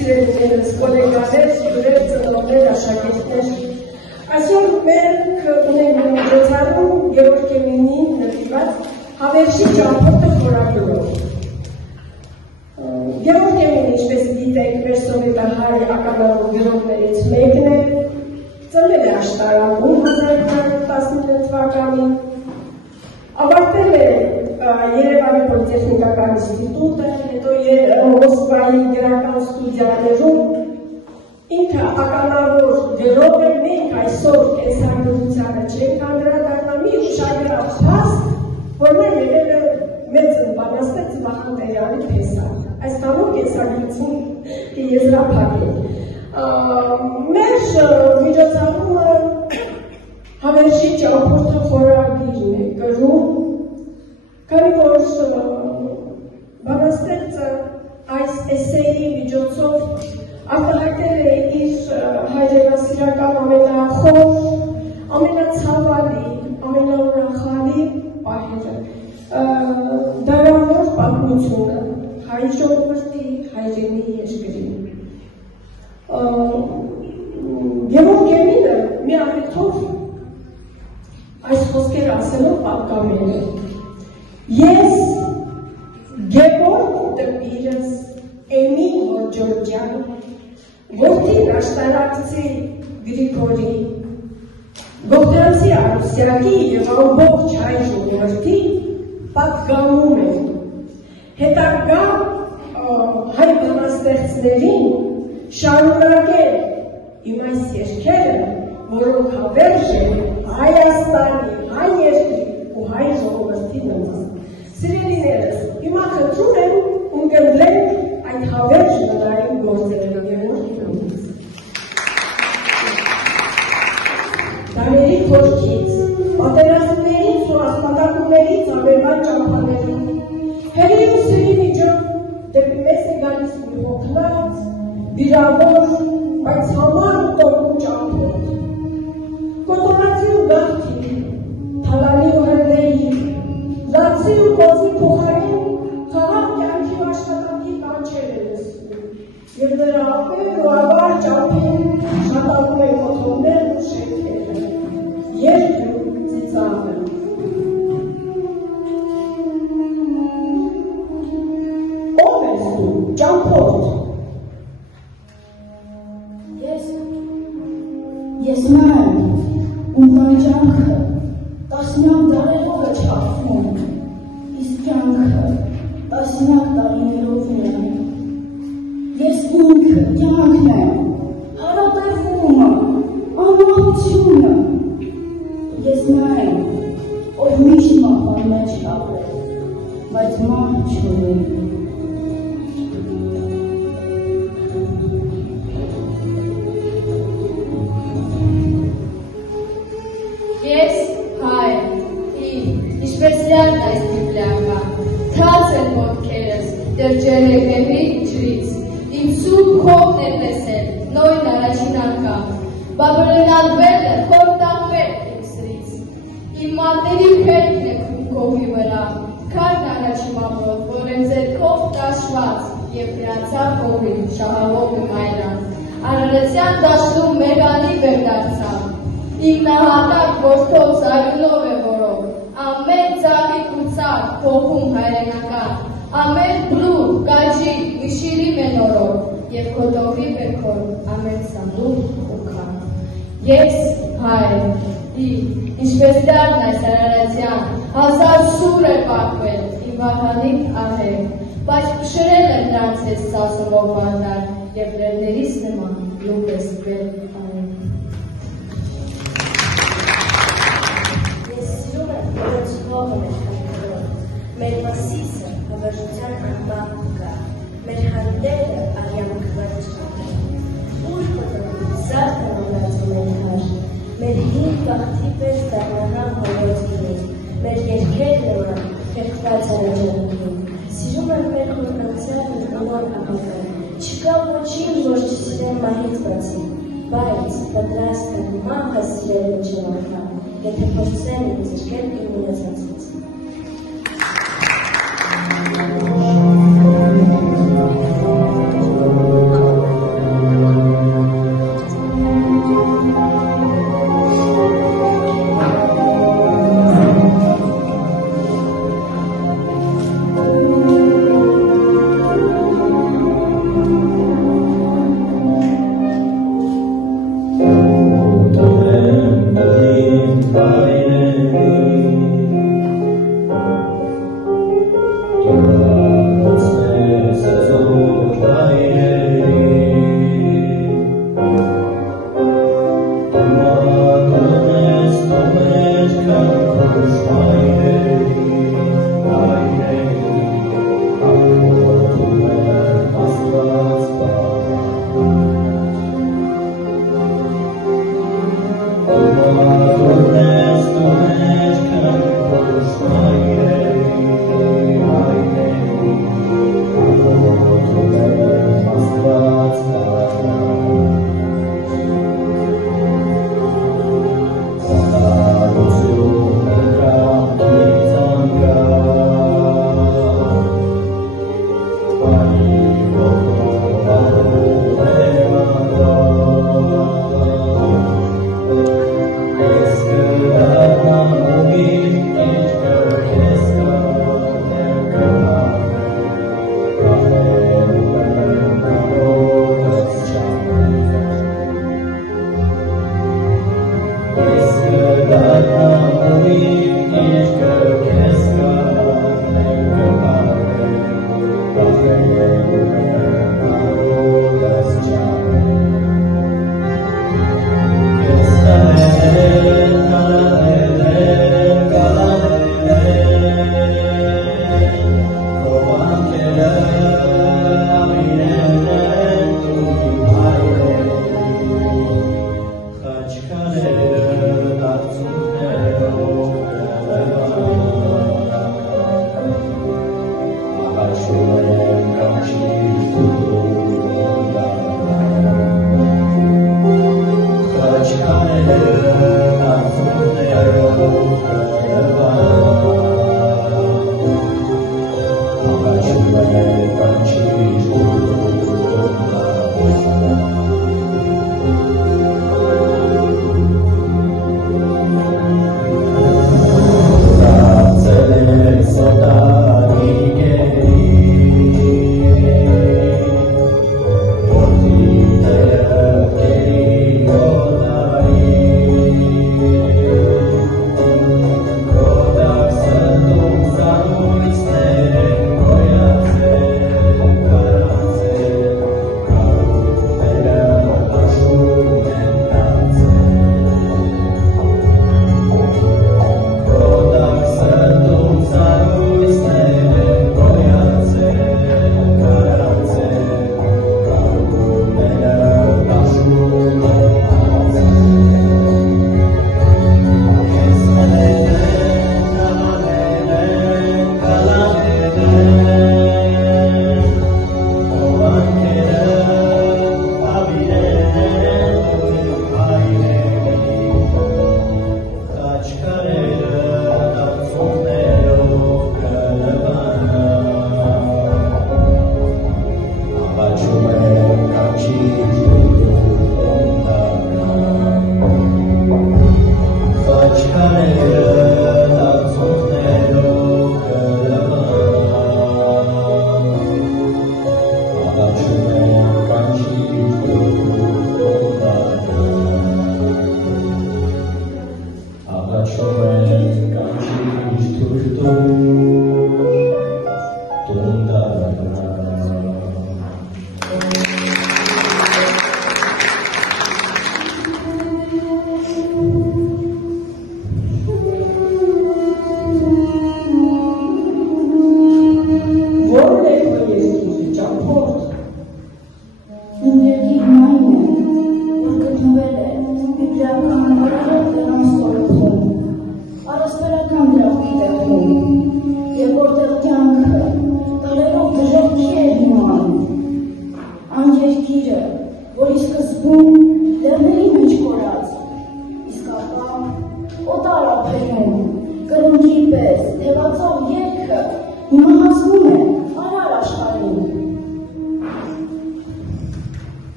սիրելիներս, կոլեգաներ, յուրեր, ծնողներ, աշակերտներ։ Այսօր մենք ունենք միջոցառում Գևորգ Էմինին նվիրված հավերժի ճամփորդը խորագրով։ Գևորգ Էմինը, ինչպես գիտեք, մեր սովետահայ ականավոր գրողներից մեկն է, ծնվել է Աշտարակում 1919 թվականին, ավարտել է Երևանի պոլիտեխնիկական ինստիտուտը, հետո Մոսկվայի գրական ստուդիաներում ինքը ականավոր գրող է, մենք այսօր կենսագրությանը չենք անդրադառնա, մի ուշագրավ փաստ, որ նա եղել է մեծ բանաստեղծ Վախան Տերյանի փեսան, այսքանով կենսագրություն կեզրափակել։ Մեր միջոցառումը հավերժի ճամփորդը խորագիրն է կրում, քանի որ բանաստեղծը այս էսեի միջոցով արտահայտել է իր հայրենասիրական ամենախոր, ամենացավալի, ամենաուրախալի պահերը, դարավոր պատմությունը հայ ժողովրդի հայրենի երկրի։ Գևորգ Էմինը մի առիթով այս խոսքերը ասելով պատկամել է. Ես Գևորգ տպիրս Էմին Ջորջյան, որդին աշտարակցի Գրիգորի, Բողդանցի Արուսյակի և ամբողջ հայ ժողովրդի պատգամում եմ հետագա հայ բանաստեղծներին շարունակել իմ այս երգերը, որոնք հավերժ են Հայաստանի, հայ երկրի ու հայ ժողովրդի նման։ Սիրելիներս, հիմա խնդրում եմ ունկնդրենք այդ հավերժ նորային գործերը Գևորգ Էմինից։ Դարերի խորքից, պատերազմներից ու ասպատակումներից ավերված ճամփաներում, հերի ու սրի միջով դեպի մեզ է գալիս մի հոգնած, վիրավոր, բայց համար ու տորկու ճամփորդ։ Կոտորածի ու գաղթի, թալանի ու հրդեի, լացի ու կոծի փոխարեն խաղաղ կյանքի աշխատանքի կանչեր է լսում, և նրա ապեր ու ավար ճամփին շատանում են կոթողներն ու շենքերը, երկն ու ծիծաղը։ Ո՞վ ես դու, ճամփորդ։ Ես նա եմ, ում վայճանքը տասնյակ դարերով է չափվում, իսկ կյանքը տասնյակ տարիներով ունեմ։ Ես ինքը կյանքն եմ, հարատևումը, անմահությունը։ Ես նա եմ, ով միշտ մահվան մեջ ապրել, բայց մահ չունի։ Ինչպեսյալ այս դիպլյակա, թաց են ոտքերս, դրջել է գևի ջրից, իմ սուր խողն է տեսել, նոյն առաջին անգամ, բաբրելանվել է, խորտանվել իմ սրից, իմ մատների փերքն է քունքովի վրա, քարն առաջի մամրոտ, որ են ձերքով տաշված և գրացավ հողին, շահավող իմ այրան, արարեցյան դաշտում մեղանի վերդարձավ, իմ նահատակ որդով զարյունով է որով, ամեն ծաղիկ ու ծաղ փոխում հայրենական, ամեն բլուր, կաջի, միշիրի մենորով և կոտողի բերքով, ամեն սանդուղ ու քան։ Ես հայր, ինչպես դարն այս արարացյան, հազար շուր է պակվել, իմ վահանիկ ահեր, բայց փշրել եմ դրանց ես սասումով վանդար և լերներից նման լուկ ես բեր արել։ Մեր մասիսը հավերժության անբան կա, մեր հանդերը արյան կվարջան, ուր կոտորում զարդը նորացում են հար, մեր հին կաղթի պես դառնանան հորոզգին, մեր երկերն նորան կեղտված արաջանքին, սիրում են մեր խորկանցյալն անոր ապական, չկա ոչին, որ չսիրեն մահից բացի, բայց պատրաստ են մահը սիրել են չվախան, եթե փորձեն են զրկել իմ ունեցածից։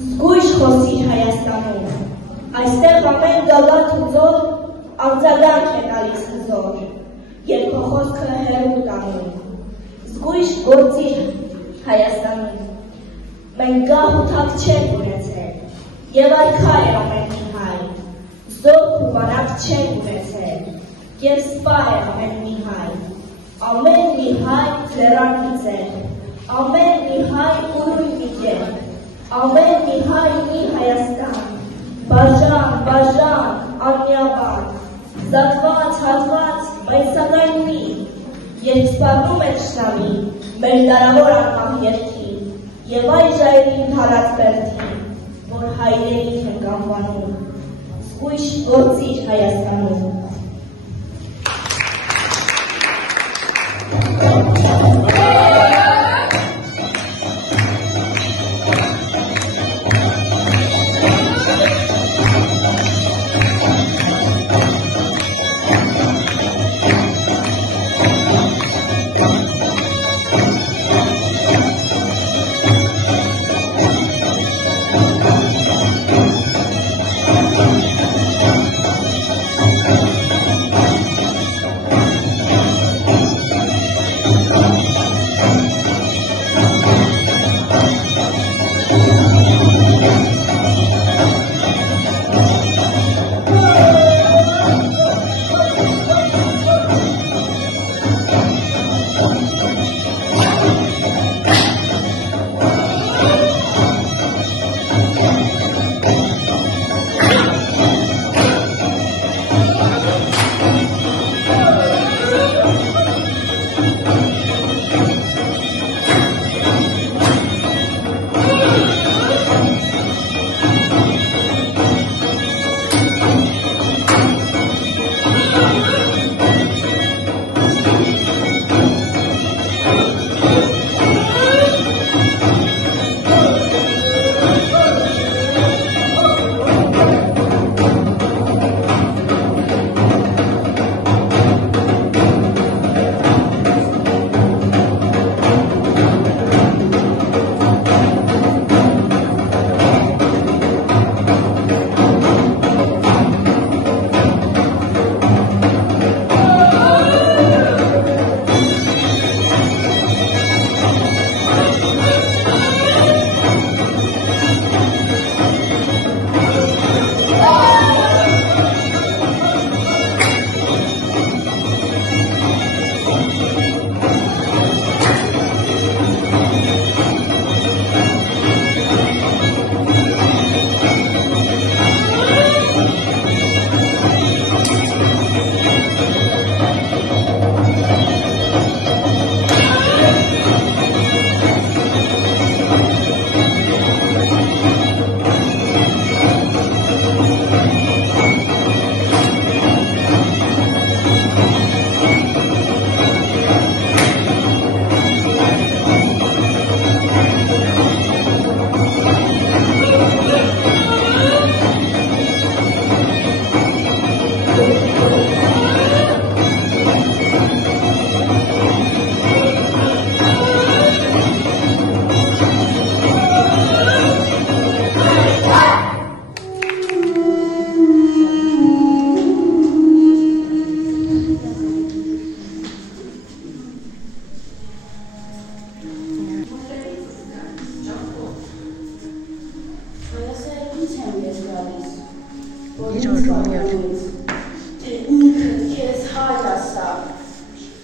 Զգույշ Հայաստանում, այստեղ ամեն գավաթ ու ձոր արձագանք է տալիս հզոր, և քո խոսքը հեռու տանում, զգույշ գործիր Հայաստանում, մենք գահ ու թափ չենք ունեցել, և արքա է ամեն մի հայ, զոհ ու վարակ չենք ունեցել, և սպա է ամեն մի հայ, ամեն մի հայ լեռան ծեր, ամեն մի հայ ուրույն մի գեր, ամեն մի հայ մի Հայաստան, բաժան, բաժան, անմիաբան, զատված, հատված, բայց սակայն մի, երբ սպառնում է թշնամի, մեր դարավոր անկամ երկի, և այ ժայռին թարած բերդի, որ հայրենիք ենք անվանում, զգույշ գործիր Հայաստանում։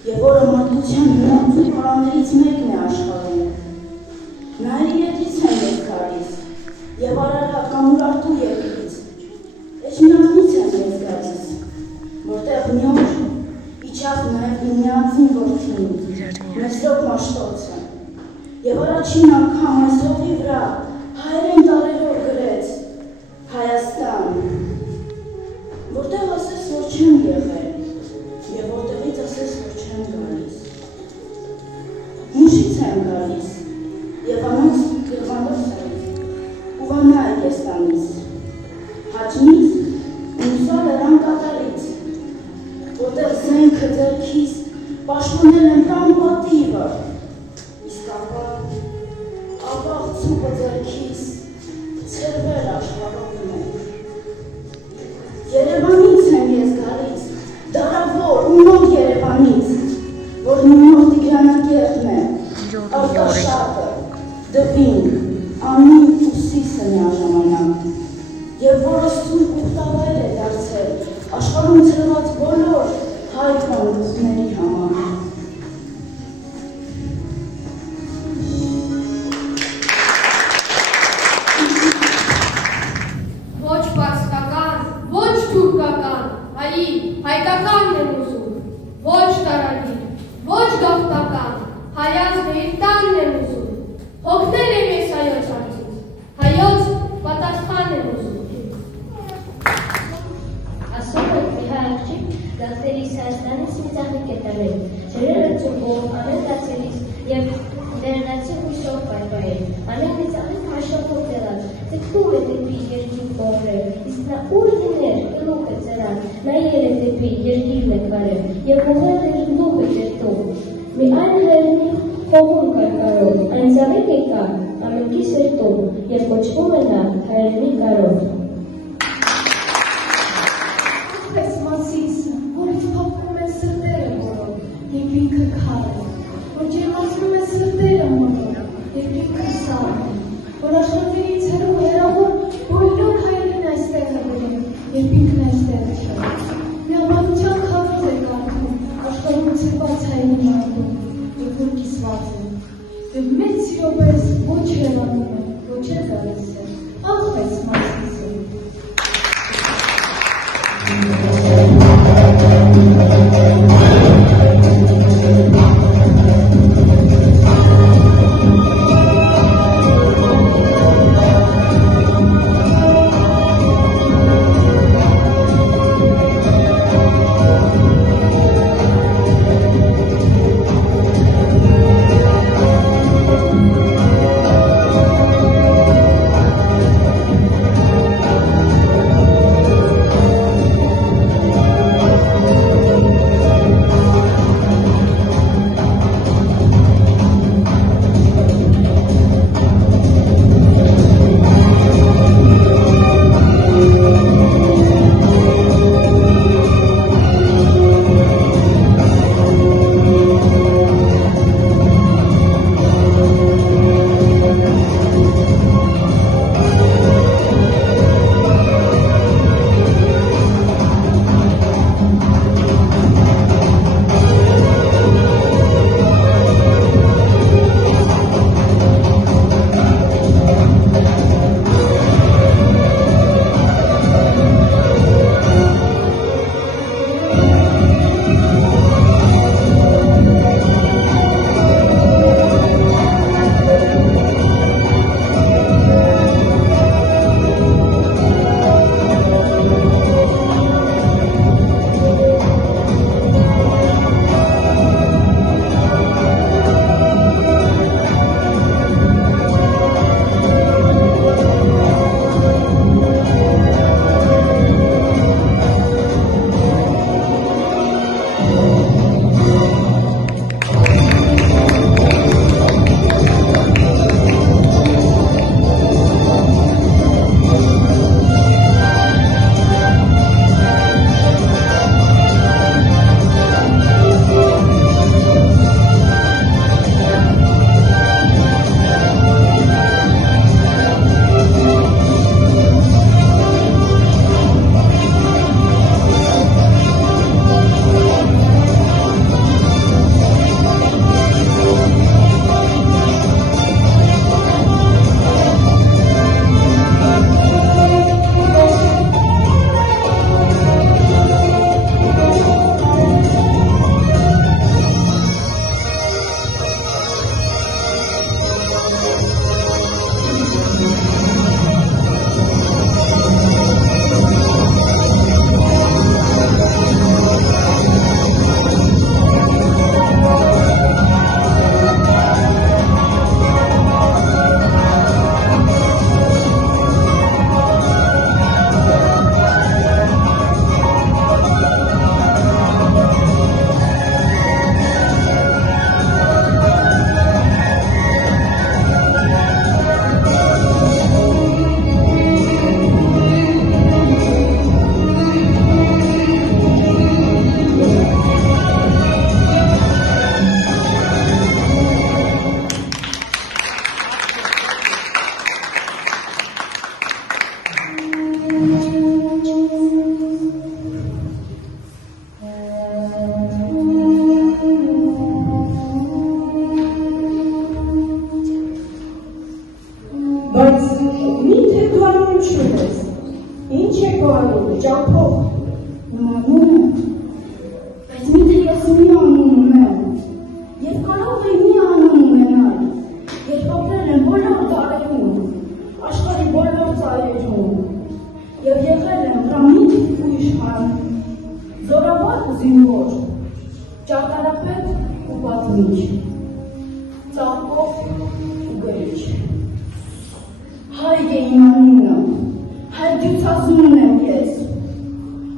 Եվ որը մարդության հնացու պարաններից մեկն է աշխարհում։ Նայրի եթից եմ ես գալիս, և Արարատ կամ Ուրարտու երկրից, Էջմիածնից եմ ես գալիս, որտեղ մի օր իջավ նաև իմ միածին որդին, Մեսրոպ Մաշտոցը, և առաջին անգամ այս հողի վրա հայերեն տարերով գրեց Հայաստան, որտեղ ասես, որ չեմ եղել, և որտեղից ասես, որ չեմ գալիս։ Մուշից եմ գալիս, և անոնց գրվանոց եմ, ու վանա է ես տանից, հաճնից ու մուսա լրան կատարից, որտեղ զենքը ձերքիս պաշտպանել եմ տան պատիվը, իսկ ապա ցուպը ձերքիս ցերվել աշխարհում է։ Հայկականն եմ ուզում, ոչ տարագիր, ոչ գաղթական, հայացքը իր տանն եմ ուզում, հոգնել եմ ես հայոց հարցից, հայոց պատասխան եմ ուզում։ Ասում եք մի հայաղջիկ գաղթելիս Հայաստանից մի ծաղիկ է տարել, ջրերը ծուկով, ամեն դացելիս և վերնացի հույսով պայպայել, ամեն մի ծաղիկ հաշապով դեղած, ձգտում է դեպի երկիր բողրել, իսկ նա ուր լիներ, գլուխ է ծերան, նայել է դեպի երկիրն է կարել, և ուղղել է գլուխ է ջերտում։ Մի այն հայրենի խողում կարկարով, այն ծաղիկ է կար, ամենքի սերտում, և կոչվում է նա հայրենի կարով։ Պես Մասիսը, որից փոխվում են սրտերը մորով, և ինքը քար է, որ ջերմացնում են սրտերը մորով, և ինքը սար է, որ աշխատելից հեռու հեռավոր բոլոր հայերին այստեղ է բերում, և ինքն այստեղ է շատ։ Միաբանության խաղոց է կարդում, աշխարհում ցրված հայերի մարդում, և որ կիսված է, և մեծ սիրո պես ոչ հեռանում է, ոչ է գալիս է, ախ պես Մասիսը։ Ինչ է գոհանում, ջամփով։ Մամու, իշխան, զորավար ու զինվոր, ճարտարապետ ու պատմիչ, ծաղկող ու գրիչ։ Հայ է իմ անունը, հայրդյուցազունն եմ ես,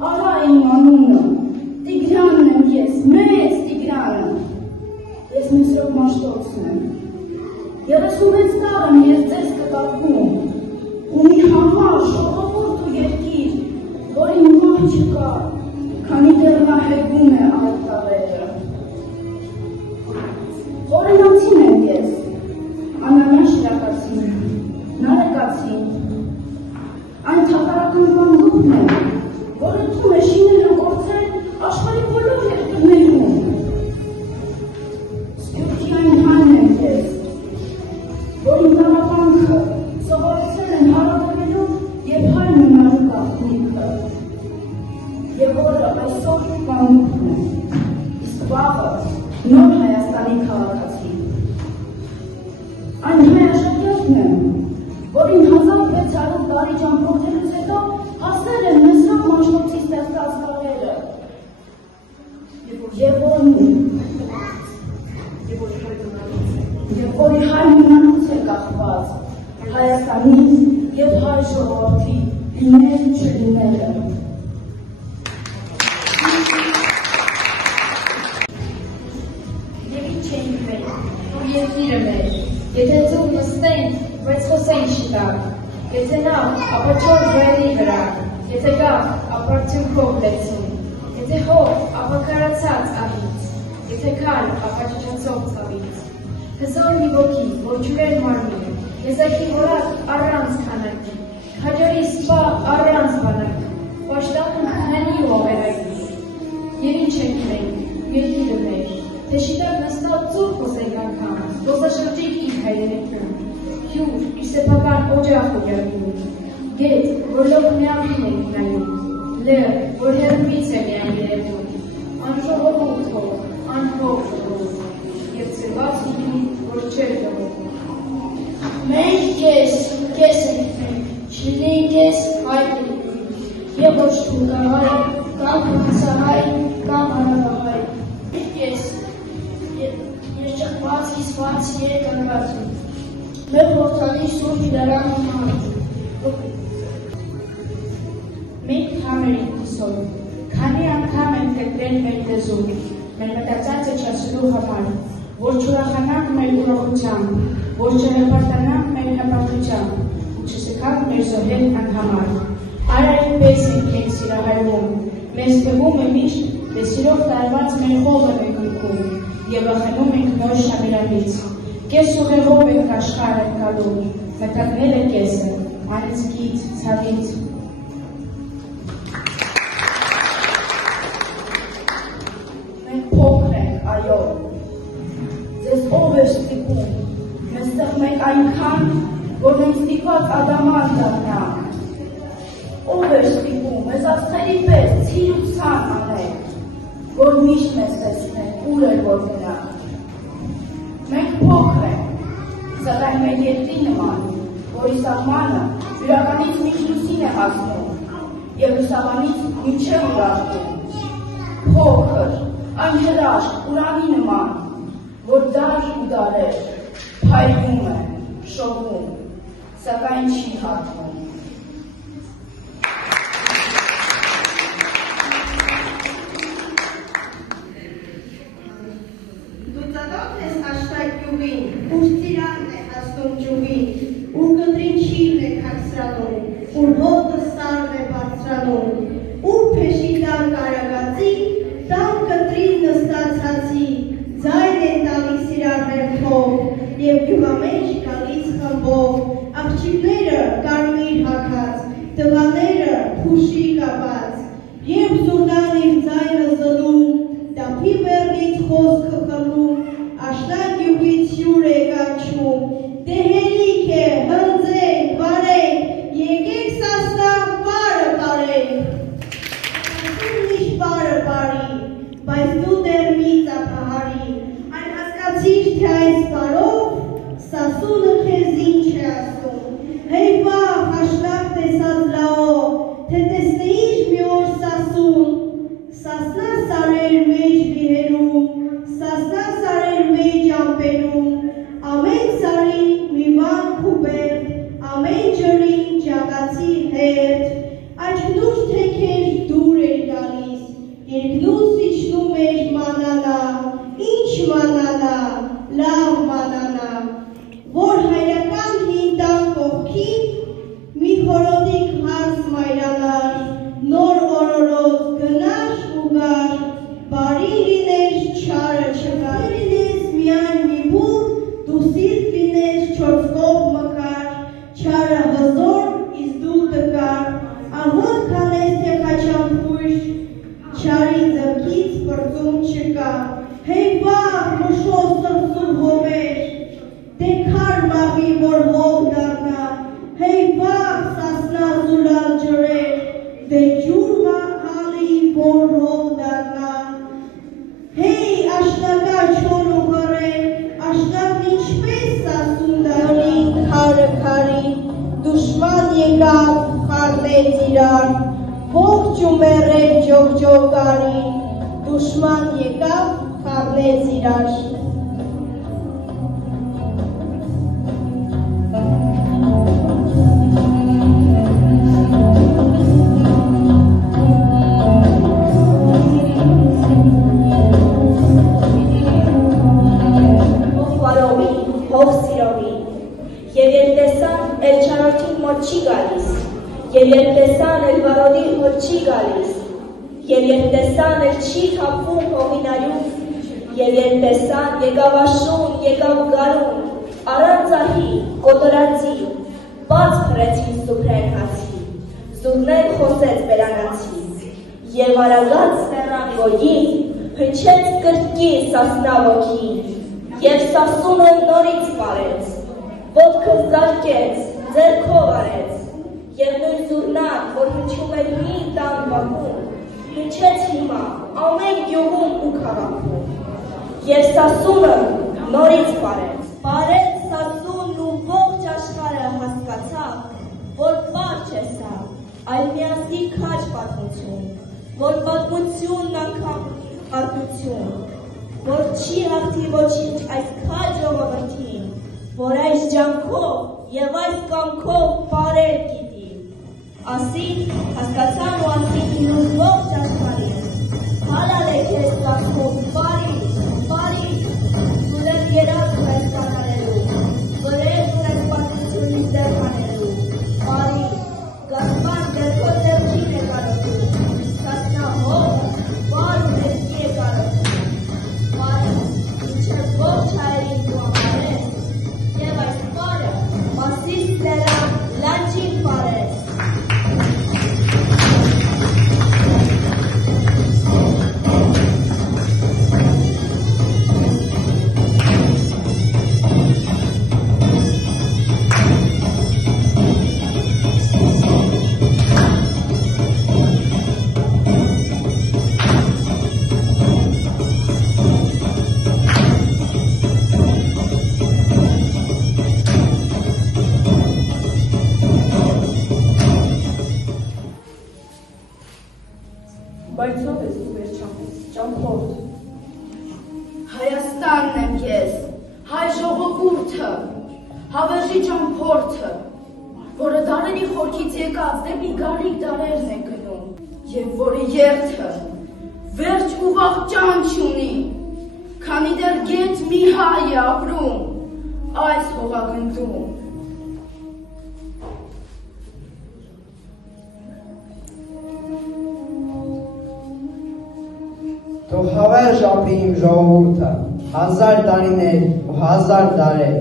Արա է իմ անունը, Տիգրանն եմ ես, մեծ Տիգրանը, ես Մեսրոպ Մաշտոցն եմ, 36 տարի եմ ես ձեզ կտակում, ու մի համար շողովուրդ ու երկիր, որի մահ չկա, քանի դեռ նա հեգում է այդ տաղերը։ Խորենացին եմ ես, Անանյան շիրակացին, Նարեկացին, այն թակարական վանգուկն է, որը թում է շիները գործել աշխարհի բոլոր երկրներում։ Սփյուռքիային հայն եմ ես, որին տառապանքը սովորեցրել են հարաբերելով և հայ մնալու գաղտնիքը, և որը այսօր վանուկն է, իսկ վաղը նոր Հայաստանի քաղաքացի։ Այն հայաշակերտն եմ, որին 1600 տարի ճամփորդելուց հետո հասնել են Մեսրոպ Մաշտոցի ստեղծած տաղերը, և որի հայ մնալուց է կախված Հայաստանից և հայ ժողովրդի լինել ու չլինելը։ Եվ ինչ ենք մեր, ու երկիրը մեր, եթե ձուկ նստենք, բայց խոսենք շիտակ, եթե նա, ապա չոր վայրի վրա, եթե գավ, ապա թյունքով լեցուն, եթե հոր, ապա կարացած ահից, եթե քար, ապա ճճացող ծավից, հզոր մի ոգի, որ ջուրեր մարմին, եզակի որակ առանց քանակի, քաջարի սպա առանց բանակի, պաշտակն քնանի ու ավերակի, և ինչ ենք մենք, երկիրը մեր, թե շիտակ նստած ծուր խոսենք անգամ, զբոսաշրջիկ իր հայրենիքում, հյուր, իր սեփական օջախ ու երգում, գետ, որ լոք միամին ենք նայում, լեռ, որ հեռվից է միայն երևում, անժողովուրդ հող, անհող ժողով, և ծրված լինի, որ չեր դողովում։ Մենք կես ենք մենք, չլինենք կես հայ կլինենք, և ոչ թուրքահայ, կամ ֆրանսահայ, կամ արաբահայ։ Մենք կես, երջեղված, կիսված, երկարված ենք, մեր որդանի սուրբ իրարան համար։ Մենք համեր ենք հուսով, քանի անգամ ենք տետրել մեր դեզում, մեր մտածածը չասելու համար, որ չուրախանանք մեր ուրախությամբ, որ չհպարտանանք մեր հպարտությամբ, ու չսքանք մեր զոհեր անհամար։ Արայպես ենք ենք սիրահարվում, մեզ թվում է միշտ, թե սիրով տարված մեր խողը մենք լքում, և վախենում ենք նոր շամիրանից։ Կես ուղեղով ենք աշխարհ ենք գալու, մտակները կես են, անցքից, ցավից։ Մենք փոքր ենք, այո, ձեզ ով է ստիպում, մեզտեղ մենք այնքան, որ մենք ստիպված ադաման դառնանք, ով է ստիպում, մեզ աստղերի պես ցիր ու ցան անենք, որ միշտ մեզ տեսնենք, ուր է որ գնանք։ Մենք փոքր ենք, սակայն մեր երկրի նման, որի սահմանը յուրականից մինչ լուսին է հասնում և լուսաբանից մինչև ուրախում։ Փոքր, անհրաշք, ուրանի նման, որ դար ու դարեր փայլում է, շովում, սակայն չի հատվում։ Դու ծանոթ ես աշտակ գյուղին, ուր ծիրանն է հասնում ջուղին, ուր կտրին չիրն է քաքսրանում, ուր հոտը սարն է բարձրանում, ուր փեշի տան կարագածի, տան կտրին նստացածի, ձայն են տալիս իրար հերթով, և գյուղամեջ գալիս խմբով, աղջիկները կարմիր հագած, տղաները փուշի կապած, երբ զուռնան իր ձայնը զնում, դափի բեռնից խոսքը խլում, աշտակ գյուղից հյուր է կանչում, դե հերիք է, հրձենք, վարենք, եկեք Սասնա բարը բարենք։ Ասում միշտ բարը բարի, բայց դու դեռ մի ծափահարի, այն հասկացիր, թե այս բարով Սասունը քեզ ինչ է ասում, հեյ վախ աշտակ տեսած լաով, թե տեսնեիր մի օր Սասունը Հնչում է ռեյ ջոկջոկարի, դուշման եկավ, խառնեց իրար։ Չի գալիս, և երբ տեսան էլ վարոդի հոտ չի գալիս, և երբ տեսան էլ չի թափվում հողինարյուն, և երբ տեսան եկավ աշուն, եկավ գարուն, առանց ահի, կոտորածի, բաց փռեցին սուպրեն հացի, զուրներ խոսեց բերանացի, և արագած սեռան գոյին, հնչեց կրկի սասնա ոգին, և սասունը նորից մարեց, ոտքը զարկեց, ձերքով արեց, և նույն զուրնան, որ հնչում էր հին տան բակում, հնչեց հիմա ամեն գյուղում ու քաղաքում, և սասունը նորից պարեց սասունն ու ողջ աշխարհը հասկացավ, որ պար չէ սա, այլ միասնի քաջ պատմություն, որ պատմությունն անգամ արտություն, որ չի հաղթի ոչինչ այս քաջ ժողովրդին, որ այս ջանքով և այս կամքով պարել գիտի, ասին հասկացան ու ասին իրուր ողջ աշխարհին, հալալ է քեզ սասուն, բարի, դուլև երազ ունես կանարելու, վրեժ ունես պատմությունից դեր հանելու, բարի, գասման դերքոտ դերքին է կարոտում, սասնա հող, բար ու դերքի է կարոտում, բարի, ինչև ողջ հայերին դու ամարես, և այս բարը մասից դերան լանջին պարես, Բայց ով ես դու վերջապես, ճամփորդ։ Հայաստանն եմ ես, հայ ժողովուրդը, հավերժի ճամփորդը, որը դարերի խորքից եկած դեպի գալիք դարերն է գնում, և որը երթը վերջ ու վախճան չունի, քանի դեռ գետ մի հայ է ապրում այս հողագնդում։ Թող հավերժ ապրի իմ ժողովուրդը, 1000 տարիներ ու 1000 դարեր,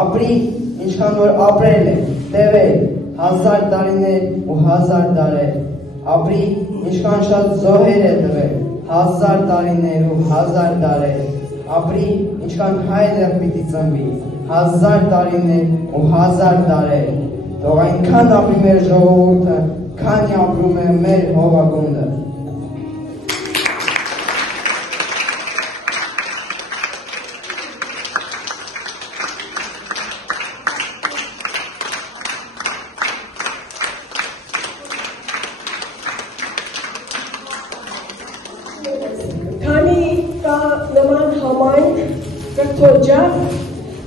ապրի ինչքան որ ապրել է, տևել, 1000 տարիներ ու 1000 դարեր, ապրի ինչքան շատ զոհեր է տվել, 1000 տարիներ ու 1000 դարեր, ապրի ինչքան հայրը պիտի ծնվի, 1000 տարիներ ու 1000 դարեր, թող այնքան ապրի մեր ժողովուրդը, քանի ապրում է մեր հողագունդը։ Քանի կա նման համայնք, կրթօջախ,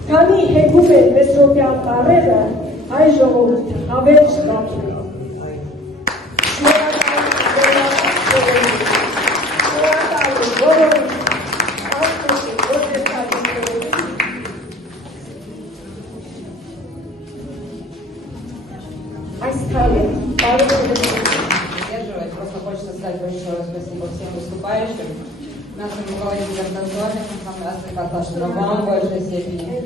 քանի հեգում են մեսրոպյան տառերը, հայ ժողովուրդը հավերժ կապրի։ Просто хочется сказать большое спасибо всем выступающим, нашим руководителям танцевальных информаций, как нашим вам в большей степени.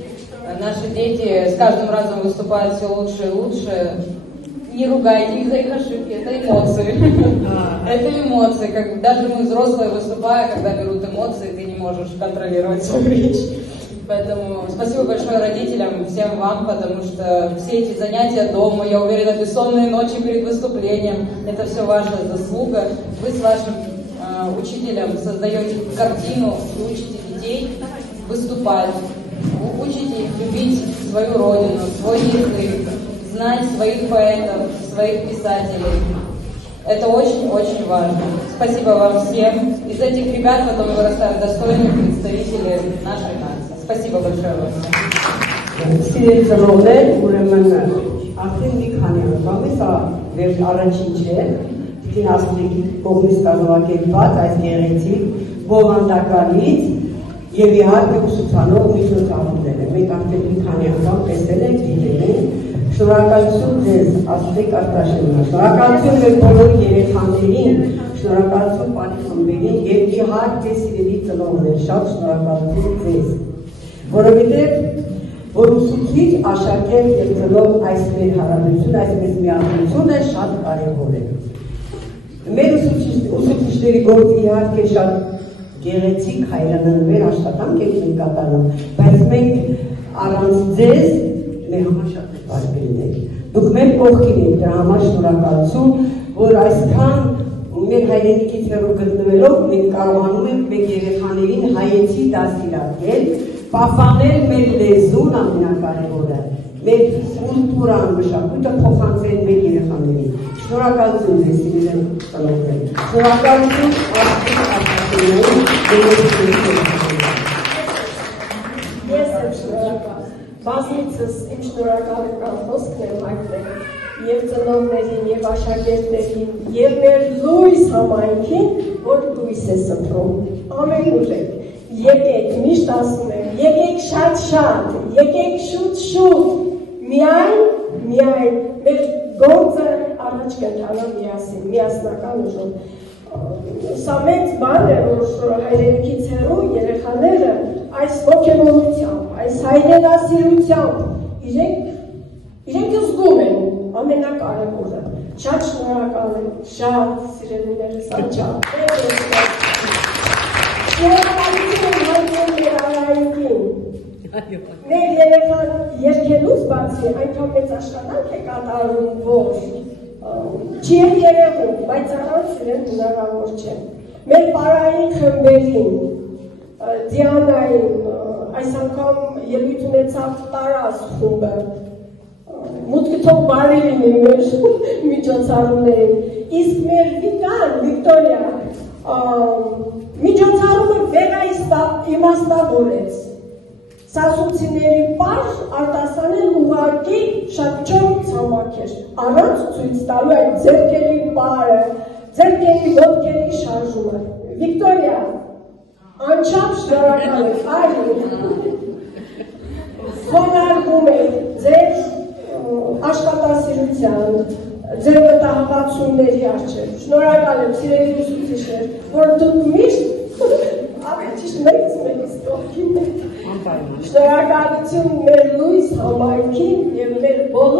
Наши дети с каждым разом выступают все лучше и лучше. Не ругайте их за их ошибки, это эмоции. Это эмоции. Как даже мы взрослые, выступая, когда берут эмоции, ты не можешь контролировать свою речь. Поэтому спасибо большое родителям, всем вам, потому что все эти занятия дома, я уверена, бессонные ночи перед выступлением, это все ваша заслуга. Вы с вашим учителем создаете картину и учите детей выступать, учите их любить свою родину, свой язык, знать своих поэтов, своих писателей. Это очень-очень важно. Спасибо вам всем. Из этих ребят потом вырастают достойные представители нашей нации. Спасибо большое вам. Սիրելի ծնողներ, ուրեմն արդեն մի քանի անգամ սա վերջ առաջին չէ, Տիկին Աստղիկի կողմից կազմակերպված այս գեղեցիկ բովանդակալից եւ իհարկե ուսուցանող միջոցառումները։ Մենք արդեն մի քանի անգամ տեսել ենք, դիտել ենք։ Շնորհակալություն ձեզ, Աստղիկ Արտաշենյան, շնորհակալություն մեր բոլոր երեխաներին, շնորհակալություն պատիխմբերին եւ իհարկե սիրելի ծնողներ, շատ շնորհակալություն ձեզ, որովհետեւ որ ուսուցիչ, աշակերտ եւ ծնող այս մեր հարաբերությունը, այս մեր միասնությունը շատ կարեւոր է։ Մեր ուսուցիչների գործը իհարկե շատ գեղեցիկ հայրենանվեր աշխատանք եք կատարում, բայց մենք առանց ձեզ մեր համար շատ բարբերին եք։ Դուք մեր կողքին եք, դրա համար շնորհակալություն, որ այսքան մեր հայրենիքից հեռու գտնվելով մենք կարողանում ենք մեր երեխաներին հայեցի դաստիարակել, պահպանել մեր լեզուն ամենակարևորը, մեր կուլտուրան, մշակույթը փոխանցել մեր երեխաներին։ Շնորհակալություն ձեզ սիրելի ծնողներ։ Շնորհակալություն Աստծո Արտաշենյանին, Ես եմ շնորհակալ։ Բազմիցս իմ շնորհակալական խոսքն եմ հայտնել եւ ծնողներին, եւ աշակերտներին, եւ մեր լույս համայնքին, որ լույս է սփռում։ Ամենուր եք։ Եկեք, միշտ ասում եմ, եկեք շատ-շատ, եկեք շուտ-շուտ, միայն մեր գործը առաջ կընթանա միասին, միասնական ուժով։ Սա մեծ բան է, որ հայրենիքից հեռու երեխաները այս ոգևորությամբ, այս հայրենասիրությամբ իրենք զգում են ամենակարևորը։ Շատ շնորհակալ եմ, շատ սիրելիներս անչափ։ Շնորհակալություն հայտնեմ մեր արայիկին։ Մեր երեխան երգելուց բացի այնքան մեծ աշխատանք է կատարում, որ չի երևում, բայց առանց իրեն հնարավոր չէ։ Մեր պարային խմբերին, Դիանային, այս անգամ ելույթ ունեցավ Տարաս խումբը, մուտքը թող բարի լինի մեր միջոցառումներին, իսկ մեր Վիկան, Վիկտորիա, միջոցառումը վերաիմաստավորեց։ Սասունցիների պարզ արտասանել ուղղակի շատ չոր ցամաք էր, առանց ցույց տալու այդ ձեռքերի բարը, ձեռքերի ոտքերի շարժումը։ Վիկտորիա, անչափ շնորհակալ եմ, այլ խոնարհվում եք ձեր աշխատասիրության, ձեր մտահղացումների առջև։ Շնորհակալ եմ, սիրելի ուսուցիչներ, որ դուք միշտ ավելի ճիշտ մեծ կողքին եք։ Շնորհակալություն մեր լույս համայնքին եւ մեր բոլոր